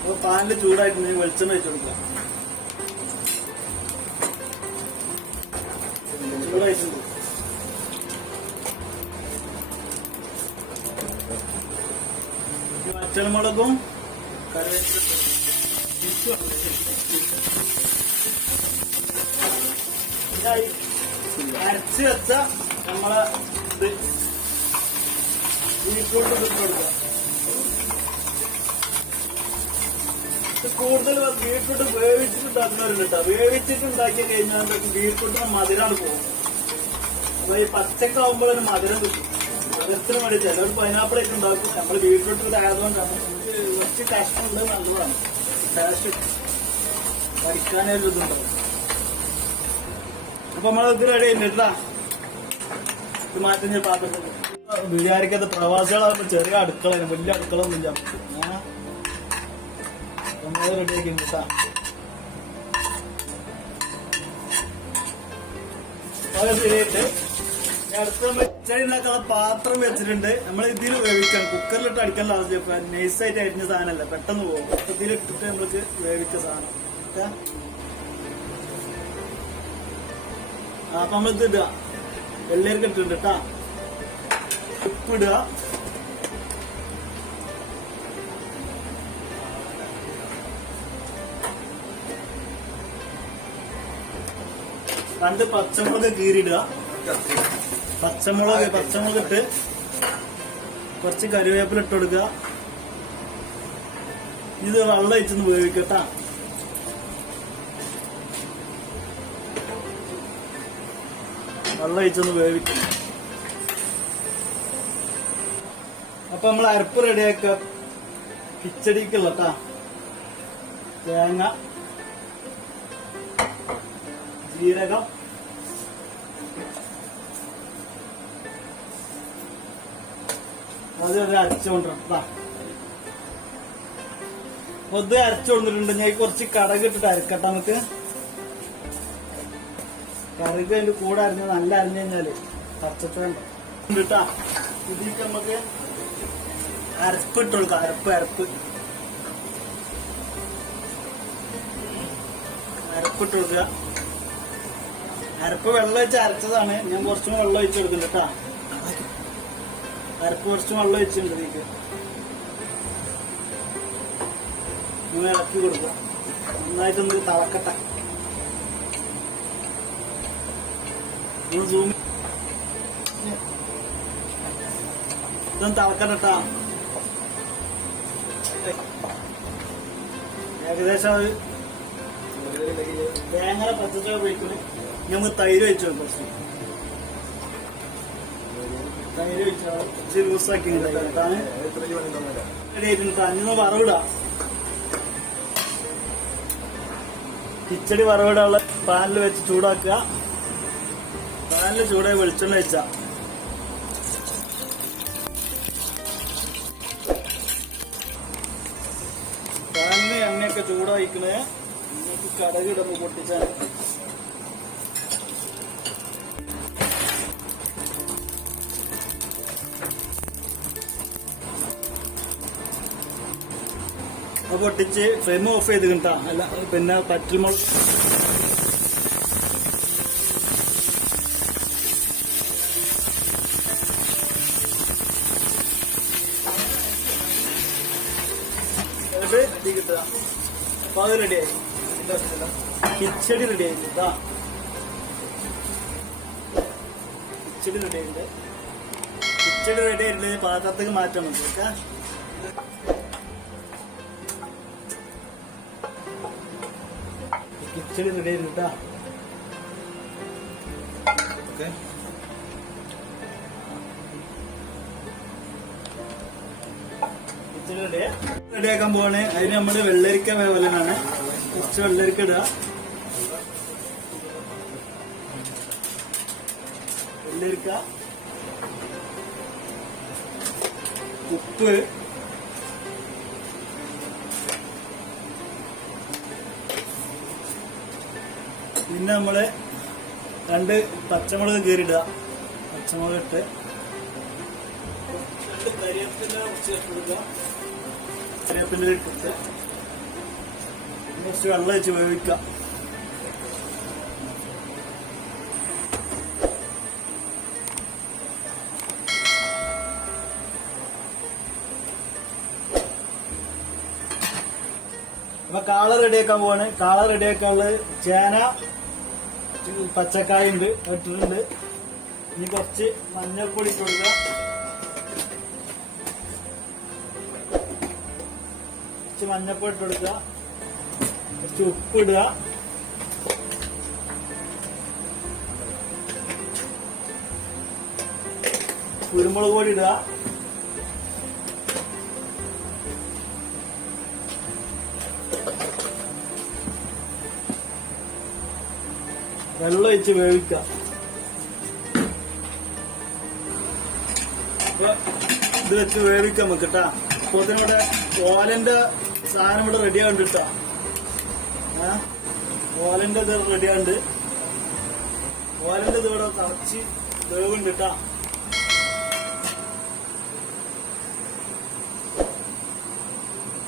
അപ്പൊ പാനില് ചൂടായിട്ട് വെളിച്ചെണ്ണ ഒഴിച്ചു കൊടുക്കാം. ചൂടായിട്ടുണ്ട്. പച്ചമുളകും കറിവേപ്പില അരച്ച് വെച്ച നമ്മളെ ബീട്രൂട്ട് ഇട്ട് കൊടുക്കുക. കൂടുതൽ ബീട്രൂട്ട് വേവിച്ചിട്ടുണ്ടാക്കുന്നവരുണ്ട് കേട്ടോ. വേവിച്ചിട്ടുണ്ടാക്കി കഴിഞ്ഞാൽ ബീട്രൂട്ടിന് മധുരമാണ് പോകും. അപ്പൊ ഈ പച്ചക്കാവുമ്പോൾ തന്നെ മധുരം കിട്ടും. മധുരത്തിന് വേണ്ടി ചിലർ പൈനാപ്പിളൊക്കെ ഉണ്ടാക്കും. നമ്മൾ ബീട്രൂട്ട് ആയതുകൊണ്ട് നമുക്ക് കുറച്ച് കഷ്ണമുണ്ട്, നല്ലതാണ്. ടേസ്റ്റ് കഴിക്കാനൊരു ഇതുണ്ടാവും. അപ്പൊ നമ്മളിത് റെഡി ചെയ്യുന്നിട്ടാ. ഇത് മാറ്റുന്ന പാത്രത്തിൽ വിചാരിക്കാത്ത പ്രവാസികളാകുമ്പോ ചെറിയ അടുക്കളയാണ്, വലിയ അടുക്കള ഒന്നുമില്ല. നമ്മൾ റെഡി ആക്കിട്ടാ. ശരിയായിട്ട് അടുത്ത പച്ചടി ഉണ്ടാക്കാനുള്ള പാത്രം വെച്ചിട്ടുണ്ട്. നമ്മൾ ഇതിൽ വേവിക്കാം. കുക്കറിലിട്ട് അടിക്കേണ്ട ആവശ്യം. നൈസായിട്ട് അരിഞ്ഞ സാധനമല്ല, പെട്ടെന്ന് പോകും. ഇതിലിട്ടിട്ട് നമ്മൾക്ക് വേവിക്ക സാധനം. അപ്പൊ നമ്മൾ ഇത് ഇടുക, വെള്ളരിക്ക ഇട്ടിട്ടുണ്ട് കേട്ടാ. ഉപ്പിടുക, രണ്ട് പച്ചമുളക് കീറിയിടുക, പച്ചമുളക് ഇട്ട് കുറച്ച് കറിവേപ്പില ഇട്ട് കൊടുക്കുക. ഇത് വെള്ളം ഒഴിച്ചൊന്ന് വേവിക്കട്ടാ. വെള്ളം ഒഴിച്ചൊന്ന് വേവിക്കും. അപ്പൊ നമ്മൾ അരപ്പ് റെഡിയാക്ക കിച്ചടിക്കുള്ളട്ടാ. തേങ്ങ, ജീരകം, അത് അരച്ചുകൊണ്ടിട്ടാ. അത് അരച്ചു കൊണ്ടിട്ടുണ്ട്. ഞാൻ കുറച്ച് കടക് ഇട്ടിട്ട് അരക്കട്ടെ. നമുക്ക് കറിക്ക് അതിന്റെ കൂടെ അരിഞ്ഞ് നല്ല അരിഞ്ഞു കഴിഞ്ഞാല് പച്ചച്ചോണ്ടാ. ഇതിലേക്ക് നമുക്ക് അരപ്പ് ഇട്ട് കൊടുക്കാം. അരപ്പ് ഇട്ട് കൊടുക്കുക. അരപ്പ് വെള്ളം ഒഴിച്ച് അരച്ചതാണ്. ഞാൻ കുറച്ചും വെള്ളം ഒഴിച്ച് കൊടുക്കുന്നുണ്ട് കേട്ടാ. അരപ്പ് കുറച്ചും വെള്ളം ഒഴിച്ചിട്ടുണ്ട്. ഇതിലേക്ക് ഇളക്കി കൊടുക്കുക. നന്നായിട്ടൊന്ന് തിളക്കട്ടെ. സൂമി ഇതൊന്ന് തിളക്കട്ടെട്ടാ. ഏകദേശം അത് തേങ്ങ പച്ചച്ചോറ് പോയിക്കുന്നു. നമുക്ക് തൈര് വെച്ചു കുറച്ച് തൈര് വെച്ചാൽ കുറച്ച് ലൂസാക്കി റെഡി ആയിട്ടുണ്ട്. അഞ്ഞൊന്ന് വറവിടാ. കിച്ചടി വറവിടാനുള്ള പാനിൽ വെച്ച് ചൂടാക്കുക. പാനിൽ ചൂടായി വെളിച്ചെണ്ണ വെച്ച പാനിന് എണ്ണയൊക്കെ ചൂടായിക്കണേ. നമുക്ക് കടക് ഇടുമ്പോ പൊട്ടിച്ചാൽ പൊട്ടിച്ച് ഫ്ലെയിം ഓഫ് ചെയ്ത് കിട്ടാ. അല്ല പിന്നെ പച്ചമുളക് കിട്ടുക. അപ്പൊ അത് റെഡിയായി. കിച്ചടി റെഡിയായി. കിച്ചടി റെഡിയായിട്ടുണ്ട്. കിച്ചടി റെഡി ആയിട്ടില്ല. പാത്രത്തേക്ക് മാറ്റാൻ മതി. കിച്ചടി റെഡി ആയിട്ടാ. ഓക്കെ, കിച്ചടി റെഡിയാക്കാൻ പോവാണ്. അതിന് നമ്മള് വെള്ളരിക്ക വേവലാണ്. കുറച്ച് വെള്ളരിക്ക ഇടുക. വെള്ളരിക്ക, ഉപ്പ്, പിന്നെ നമ്മള് രണ്ട് പച്ചമുളക് കീറിയിടുക. പച്ചമുളക് ഇട്ട് കരിവേപ്പില കുറച്ച് ഇട്ടെടുക്കുക. കരിവേപ്പില ഇട്ടിട്ട് കുറച്ച് വെള്ളം വെച്ച് വേവിക്കുക. അപ്പൊ കാള റെഡിയാക്കാൻ പോവാണ്. കാള റെഡിയാക്കാനുള്ളത് ചേന, പച്ചക്കായ ഉണ്ട് ഇട്ടിട്ടുണ്ട്. ഇനി കുറച്ച് മഞ്ഞൾപ്പൊടി ഇട്ട് കൊടുക്കുക. കുറച്ച് മഞ്ഞൾപ്പൊടി ഇട്ട് കൊടുക്കുക. കുറച്ച് ഉപ്പ് ഇടുക. കുരുമുളക് പൊടി ഇടുക. വെള്ളം ഒഴിച്ച് വേവിക്കുക. ഇത് വെച്ച് വേവിക്കാം നമുക്ക് കേട്ടാ. അപ്പൊ ഇവിടെ ഓലന്റെ സാധനം ഇവിടെ റെഡി ആവുന്നുണ്ട് കേട്ടാ. ഓലന്റെ ഇത് റെഡി ആവുന്നുണ്ട്. ഓലന്റെ ഇത് ഇവിടെ തിളച്ച് വേവുണ്ട് കേട്ടാ.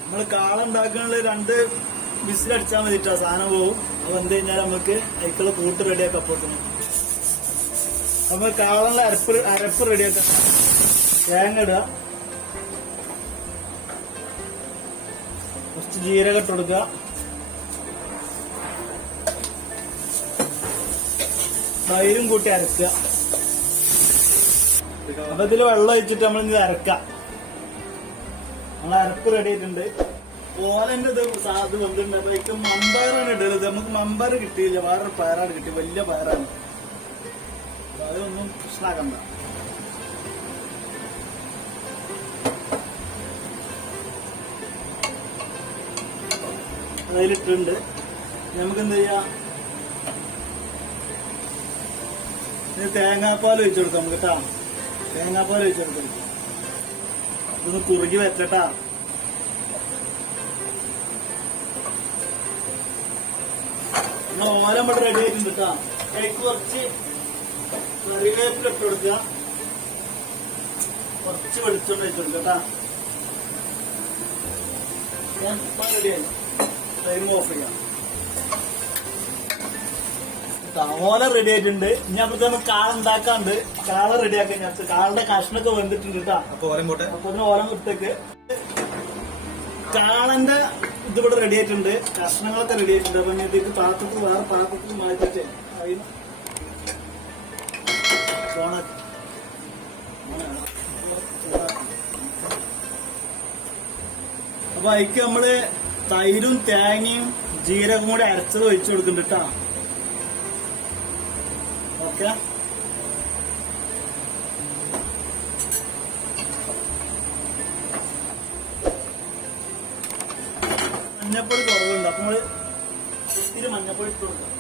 നമ്മള് കാള ഉണ്ടാക്കാനുള്ള 2 വിസിലടിച്ചാൽ മതിട്ടാ. സാധനം പോവും. അത് വന്നു കഴിഞ്ഞാൽ നമുക്ക് അതിക്കുള്ള കൂട്ട് റെഡിയാക്കാം. അപ്പോഴത്തേന് അപ്പൊ കാളനുള്ള അരപ്പ് റെഡിയാക്കാം. തേങ്ങ ഇടുക, കുറച്ച് ജീരകം ഇട്ട് കൊടുക്കുക, തൈരും കൂട്ടി അരക്കുക. അപ്പൊ ഇതില് വെള്ളം ഒഴിച്ചിട്ട് നമ്മൾ ഇത് അരക്കാം. നമ്മൾ അരപ്പ് റെഡി ആയിട്ടുണ്ട്. ഓലന്റെ ഇത് സാധനം വന്നിട്ടുണ്ട്. അപ്പൊ എനിക്ക് മമ്പയറാണ് ഇടരുത്. നമുക്ക് മമ്പയർ കിട്ടിയില്ല, വേറൊരു പയറാണ് കിട്ടി, വലിയ പയറാണ്. അതൊന്നും പ്രശ്നമാക്കണ്ട. അതിലിട്ടുണ്ട്. നമുക്ക് എന്ത് ചെയ്യാം, ഇത് തേങ്ങാപ്പാൽ ഒഴിച്ചു കൊടുക്കാം നമുക്ക് കേട്ടാ. തേങ്ങാപ്പാൽ ഒഴിച്ചു കൊടുക്കാം. ഇതൊന്ന് കുറുകി വെച്ചട്ടാ. നമ്മൾ ഓല ഇവിടെ റെഡി ആയിട്ടുണ്ട് കേട്ടാ. അതിലേക്ക് കുറച്ച് കറിവേപ്പില ഇട്ട് കൊടുക്കുക, കുറച്ച് വെളിച്ചെണ്ണ വെച്ച് കൊടുക്കുക കേട്ടാ. ഞാൻ റെഡിയായി. ടൈം ഓഫ് ചെയ്യാം. ഓല റെഡി ആയിട്ടുണ്ട്. ഇനി നമുക്ക് കാള ഉണ്ടാക്കാണ്ട്. കാള റെഡിയാക്കാൻ ഞാൻ കാളയുടെ കഷ്ണൊക്കെ വെന്തിട്ടുണ്ട് കേട്ടാ. അപ്പൊ ഓലം ഇട്ടേക്ക്. കാളന്റെ ഇതിവിടെ റെഡി ആയിട്ടുണ്ട്, കഷ്ണങ്ങളൊക്കെ റെഡി ആയിട്ടുണ്ട്. അപ്പൊ ഞാൻ ഇത് പാത്രത്തിൽ വേറെ പാത്രത്തിൽ മാറ്റിട്ട് അപ്പൊ അതിക്ക് നമ്മള് തൈരും തേങ്ങയും ജീരകം കൂടി അരച്ചത് ഒഴിച്ചു കൊടുക്കുന്നുണ്ട് കേട്ടാ. ഓക്കെ, മഞ്ഞപ്പൊടി കുറവുണ്ട്. അപ്പൊ നമ്മള് ഇത്തിരി മഞ്ഞപ്പൊടി ഇട്ട് കൊടുക്കാം.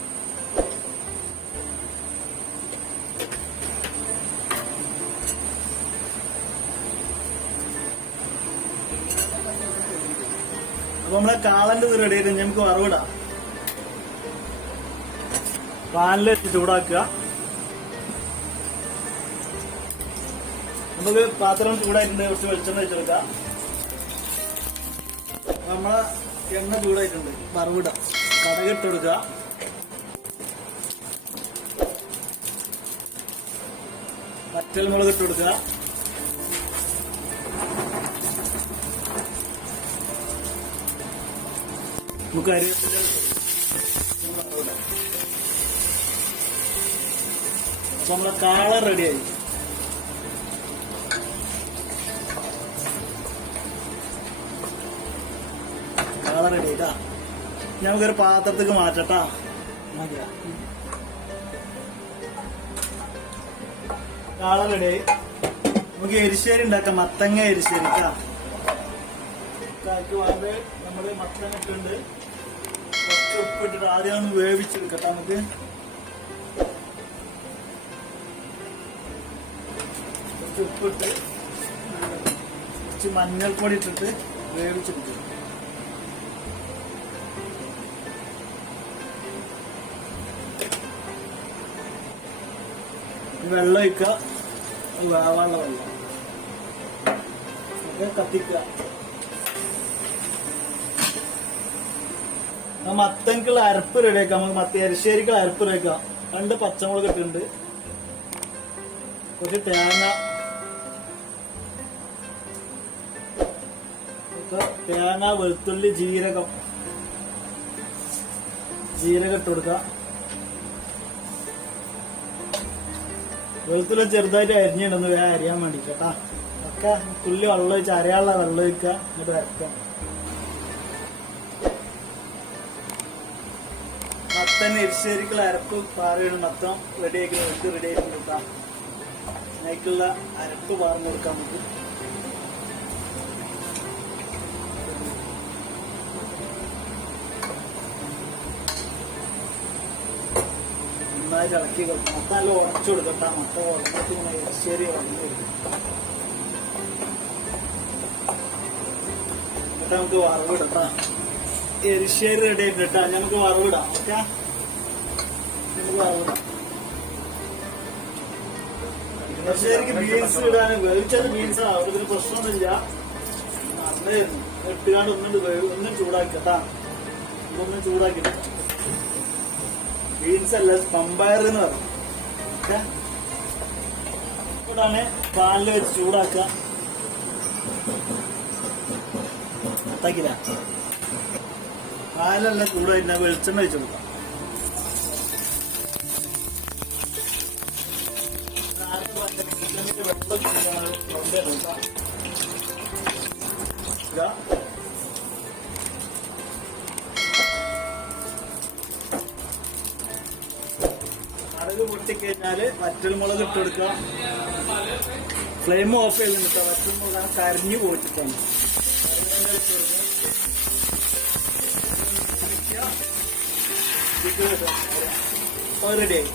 അപ്പൊ നമ്മളെ കാളന്റെ ഇത് റെഡി ആയിട്ട് നമുക്ക് വറവിടാം. പാനിലിട്ട് ചൂടാക്കുക. നമുക്ക് പാത്രം ചൂടായിട്ടുണ്ട്, കുറച്ച് വെളിച്ചെണ്ണ വെച്ചെടുക്കാം. നമ്മളെ എണ്ണ ചൂടായിട്ടുണ്ട്, വറവിടാം. കടകിട്ട് കൊടുക്കുക. വറ്റൽമുളക് ഇട്ട് കൊടുക്കുക. നമുക്ക് കരിവേപ്പില അപ്പൊ നമ്മളെ കാള റെഡിയായി. കാള റെഡി ആയിട്ടാ. നമുക്കൊരു പാത്രത്തേക്ക് മാറ്റട്ടാ. കാള റെഡിയായി. നമുക്ക് എരിശ്ശേരി ഉണ്ടാക്കാം. മത്തങ്ങ എരിശ്ശേരി കേട്ടാ. നമ്മള് മത്തങ്ങ ഇട്ടുണ്ട്, കുറച്ച് ഉപ്പിട്ടിട്ട് ആദ്യം ഒന്ന് വേവിച്ചെടുക്കട്ടെ. നമുക്ക് കുറച്ച് ഉപ്പിട്ട് കുറച്ച് മഞ്ഞൾപ്പൊടി ഇട്ടിട്ട് വേവിച്ചെടുക്കും. വെള്ളം ഒഴിക്കുക, വേവാനുള്ള വെള്ളം കത്തിക്കുക. മത്തൻക്കുള്ള അരപ്പ് റെഡിയാക്കാം. നമുക്ക് എരിശ്ശേരിക്കുള്ള അരപ്പ് റെഡിയാക്കാം. 2 പച്ചമുളക് ഇട്ടുണ്ട്, കുറച്ച് തേങ്ങ, വെളുത്തുള്ളി, ജീരകം ഇട്ട് കൊടുക്കുക. വെളുത്തുള്ളി ചെറുതായിട്ട് അരിഞ്ഞിടുന്നു, വേഗം അരിയാൻ വേണ്ടി കേട്ടാ. ഒക്കെ തുള്ളി വെള്ളം ഒഴിച്ച് അരയാനുള്ള വെള്ളം ഒഴിക്കുക, എന്നിട്ട് അരക്കാം. മത്തൻ എരിശ്ശേരിക്കുള്ള അരപ്പ് പാറയാണ്. മൊത്തം റെഡി ആക്കി റെഡി ആക്കി കൊടുക്കാം. അതിലേക്കുള്ള അരപ്പ് പാർന്നു കൊടുക്കാം. നമുക്ക് നന്നായിട്ട് ഇളക്കി കൊടുക്കാം. മൊത്തം നല്ല ഉറച്ചു കൊടുക്കട്ടാ. മൊത്തം ഉറച്ചിട്ട് ഇങ്ങനെ എരിശ്ശേരി ഉറഞ്ഞു കൊടുക്കും. എന്നിട്ട് നമുക്ക് വറവിടട്ടാ. എരിശ്ശേരി റെഡി ആയിട്ടാ. നമുക്ക് വറവിടാം. ഓക്കെ, നമുക്ക് വറവിടാം. എരിശ്ശേരിക്ക് ബീൻസ് ഇടാൻ വേവിച്ചത് ബീൻസാണ്. അവർക്കൊരു പ്രശ്നമൊന്നുമില്ല. നന്നായിരുന്നു. ഇട്ടുകാണ്ട് ഒന്നും ചൂടാക്കട്ടാ. ഒന്നും ചൂടാക്കിട്ടാ. ബീൻസ് അല്ല, പമ്പയർ എന്ന് പറയും. ഓക്കെ, ചൂടാണ്, പാലിൽ വെച്ച് ചൂടാക്കുക. തക്കില്ല പാലെല്ലാം ചൂടായിട്ട് വെളിച്ചെണ്ണ വെച്ച് കൊടുക്കാം. കടുക് പൊട്ടിക്കഴിഞ്ഞാല് വറ്റൽമുളക് ഇട്ട് കൊടുക്കുക. ഫ്ലെയിം ഓഫ് ചെയ്യുന്നുണ്ട്. വറ്റൽമുളക് കരിഞ്ഞു പോയിട്ടാണ്. റെഡിയായി,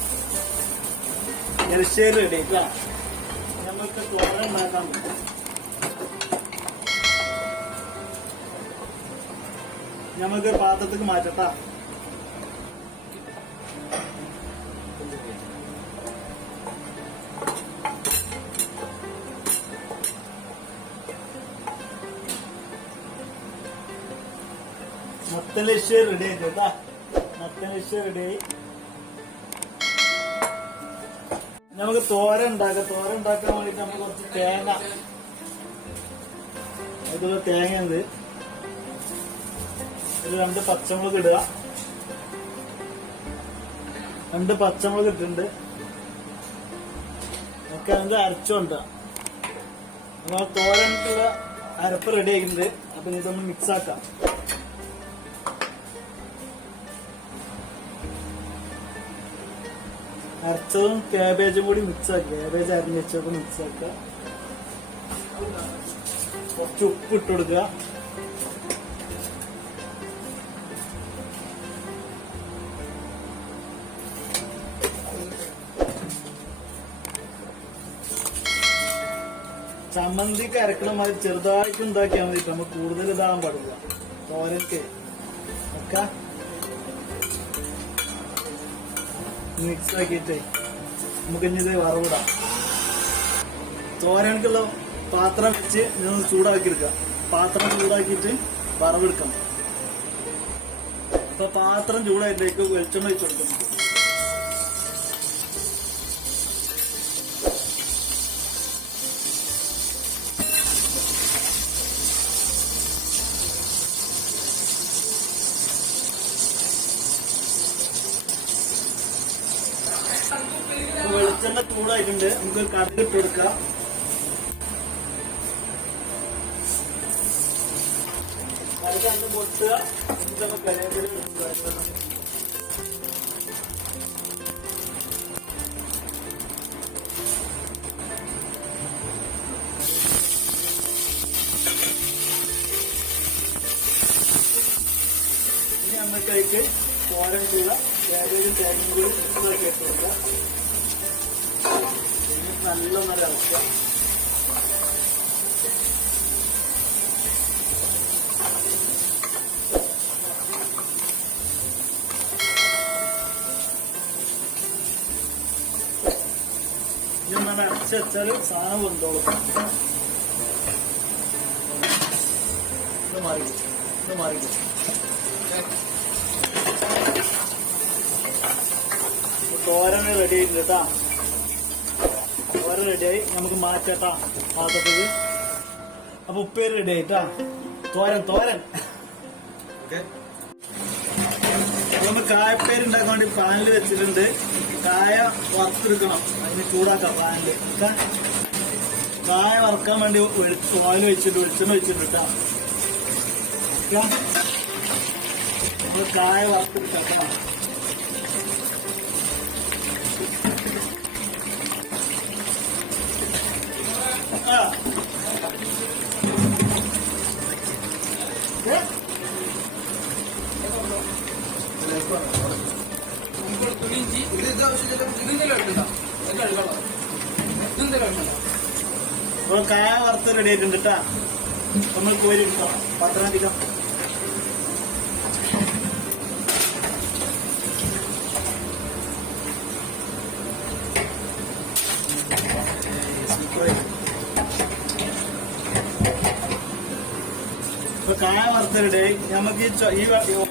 എരിശ്ശേരി റെഡി ആയിട്ടാ. നമുക്ക് തോരൻ ഉണ്ടാക്കാൻ പറ്റും. നമുക്ക് പാത്രത്തേക്ക് മാറ്റട്ടാ. മത്തലിശ്ശേരി റെഡി ആയിട്ട് കേട്ടാ. മത്തലിശ്ശേരി റെഡിയായി. നമുക്ക് തോരൻ ഉണ്ടാക്കാം. തോരൻ ഉണ്ടാക്കാൻ വേണ്ടിട്ട് നമുക്ക് കുറച്ച് തേങ്ങ, അതുപോലെ തേങ്ങ ഉണ്ട്. ഒരു 2 പച്ചമുളക് ഇടുക. 2 പച്ചമുളക് ഇട്ടിട്ടുണ്ട്. ഒക്കെ നമുക്ക് അരച്ചുകൊണ്ട് നമ്മൾ തോരനുള്ള അരപ്പ് റെഡി ആയിട്ടുണ്ട്. അപ്പൊ ഇതൊന്ന് മിക്സ് ആക്കാം. അരച്ചതും ക്യാബേജും കൂടി മിക്സ് ആക്കുക. ക്യാബേജ് അരിഞ്ഞ് വെച്ചൊക്കെ മിക്സ് ആക്കുക. കുറച്ച് ഉപ്പ് ഇട്ട് കൊടുക്കുക. ചമ്മന്തിക്ക് അരക്കണ മാതിരി ചെറുതായിട്ട് ഉണ്ടാക്കിയാൽ മതി. നമുക്ക് കൂടുതൽ ഇതാകാൻ പാടില്ല. തോരക്ക് ഒക്കെ മിക്സ് ആക്കിയിട്ട് നമുക്ക് ഇനി ഇത് വറവിടാം. തോരനക്കുള്ള പാത്രം വെച്ച് ഞാൻ ചൂടാക്കി എടുക്കുക. പാത്രം ചൂടാക്കിയിട്ട് വറവെടുക്കണം. അപ്പൊ പാത്രം ചൂടായിട്ടേക്ക് വെളിച്ചെണ്ണ വെച്ച് കൊടുക്കണം. വെളിച്ചെണ്ണ ചൂടായിട്ടുണ്ട്. നമുക്ക് കടുക് ഇട്ട് കൊടുക്കാം. കടുക് അന്ന് പൊട്ടുക. കറിവേപ്പില ഇനി നമ്മൾക്കതിലേക്ക് തോരനുള്ള ക്യാബേജും തേങ്ങയും കൂടി മിക്സാക്കി ഇട്ട് കൊടുക്കുക. നല്ലോണം ഇളക്കുക. ഇനി നമ്മൾ അരച്ച് വെച്ചാൽ സാധനം കൊണ്ടോളും. ഇത് മാറിക്കും. തോരൻ റെഡി ആയിട്ടുണ്ട് കേട്ടാ. തോരൻ റെഡിയായി. നമുക്ക് മാറ്റാം പാത്രത്തിൽ. അപ്പൊ ഉപ്പേരി റെഡി ആയിട്ടാ. തോരൻ നമ്മൾ കായപ്പേര് ഉണ്ടാക്കാൻ വേണ്ടി പാനിൽ വെച്ചിട്ടുണ്ട്. കായ വറുത്തെടുക്കണം. അതിന് ചൂടാക്കാം പാനില്. കായ വറുക്കാൻ വേണ്ടി ഓയിൽ വെച്ചിട്ട് വെളിച്ചെണ്ണ വെച്ചിട്ടുണ്ട് കേട്ടാ. നമ്മൾ കായ വറുത്തെടുക്കണം. കായ വറുത്ത് റെഡി ആയിട്ടുണ്ട് കേട്ടാ. നമ്മൾ കോരി എടുക്കാം. പത്തനംതിട്ട ഇപ്പൊ കായ വറുത്ത് റെഡി ആയി. നമുക്ക് ഈ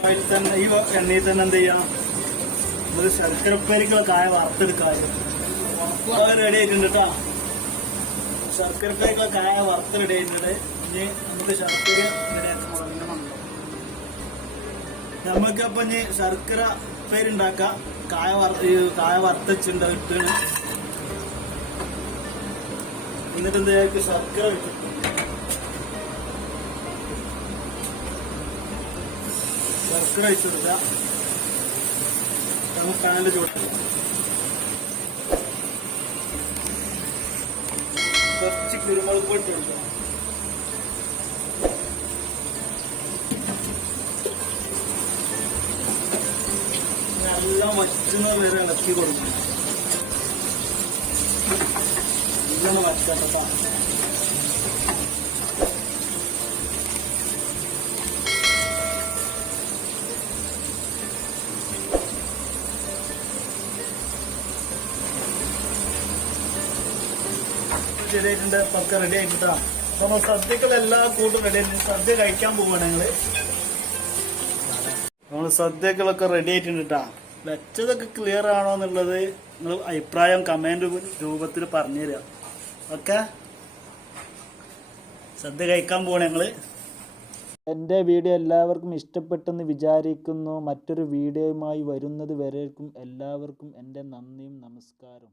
ഓയിൽ തന്നെ, ഈ എണ്ണയിൽ തന്നെ എന്ത് ചെയ്യാം, ഒരു ശർക്കരപ്പേരിക്കുള്ള കായ വറുത്തെടുക്കാം. റെഡി ആയിട്ടുണ്ട് കേട്ടോ. ശർക്കരക്കായുള്ള കായ വറുത്ത് റെഡി ആയിട്ടുണ്ട്. ഇനി നമുക്ക് ശർക്കര റെഡിയാക്കാൻ തുടങ്ങണമല്ലോ. നമുക്കപ്പം ഇനി ശർക്കര പേരുണ്ടാക്കാം. കായ വറുത്തച്ചുണ്ട് ഇട്ടാണ്. എന്നിട്ട് എന്താ ശർക്കര വെച്ചു കൊടുക്കാം. നമുക്ക് പാനിന്റെ ചൂട് കുറച്ച് കുരുമുളക് പൊടി ഇട്ട് കൊടുക്കാം. നല്ല വറ്റുന്ന വരെ ഇളക്കി കൊടുക്കണം. ഇതൊന്ന് വറ്റട്ടോ. ശരിയായിട്ടുണ്ട്. പക്ക റെഡി ആയിട്ടാ. അപ്പൊ നമ്മൾ സദ്യക്കുള്ള എല്ലാ കൂട്ടും റെഡി ആയിട്ടുണ്ട്. സദ്യ കഴിക്കാൻ പോവാണ് ഞങ്ങള്. നമ്മൾ സദ്യകളൊക്കെ റെഡി ആയിട്ടുണ്ട് കേട്ടാ. വെച്ചതൊക്കെ ക്ലിയർ ആണോ എന്നുള്ളത് നിങ്ങൾ അഭിപ്രായം കമന്റ് രൂപത്തിൽ പറഞ്ഞു തരാം. ഓക്കെ, സദ്യ കഴിക്കാൻ പോവാണ് ഞങ്ങള്. എൻ്റെ വീഡിയോ എല്ലാവർക്കും ഇഷ്ടപ്പെട്ടെന്ന് വിചാരിക്കുന്നു. മറ്റൊരു വീഡിയോയുമായി വരുന്നത് വരേക്കും എല്ലാവർക്കും എൻ്റെ നന്ദിയും നമസ്കാരം.